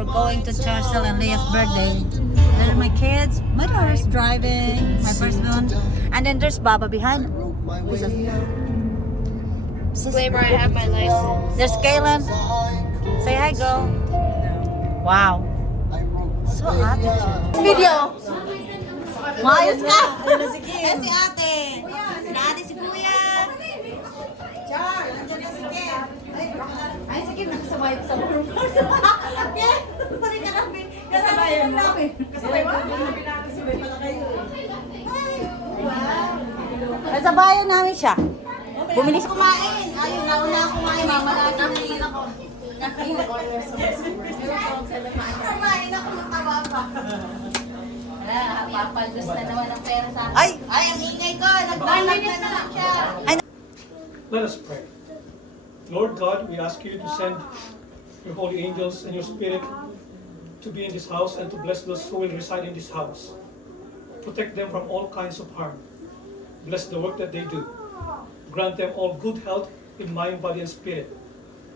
we're going to Churchill and Leah's birthday. There are my kids. My daughter's driving. My first one. And then there's Baba behind. Who's that? Disclaimer, I have my license. There's Kaylin. Say hi, girl. Wow. So attitude. Video. Maayos ka. Eh, si ate. Si ate, si kuya. Char, nandiyan na si Ken. Ay, sige, nakasabay ko sa room. Ken, parin ka namin. Kasabay namin. Kasabay mo? Kasabay pala kayo. Ay, sabayan namin siya. Bumili siya. Kumain. Ayun, nauna ako kumain. Mamalaki na yun ako. Kumain ako ng tawa pa. Papaldos na naman ang pera sa akin. Ay, ang ingay ko. Nagbalag na lang siya. Let us pray. Lord God, we ask you to send your holy angels and your spirit to be in this house and to bless those who will reside in this house. Protect them from all kinds of harm. Bless the work that they do. Grant them all good health in mind, body, and spirit.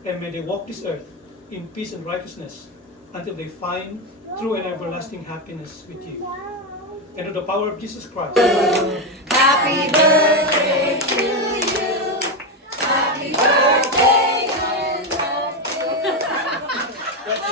And may they walk this earth in peace and righteousness until they find true and everlasting happiness with you. And through the power of Jesus Christ. Happy birthday.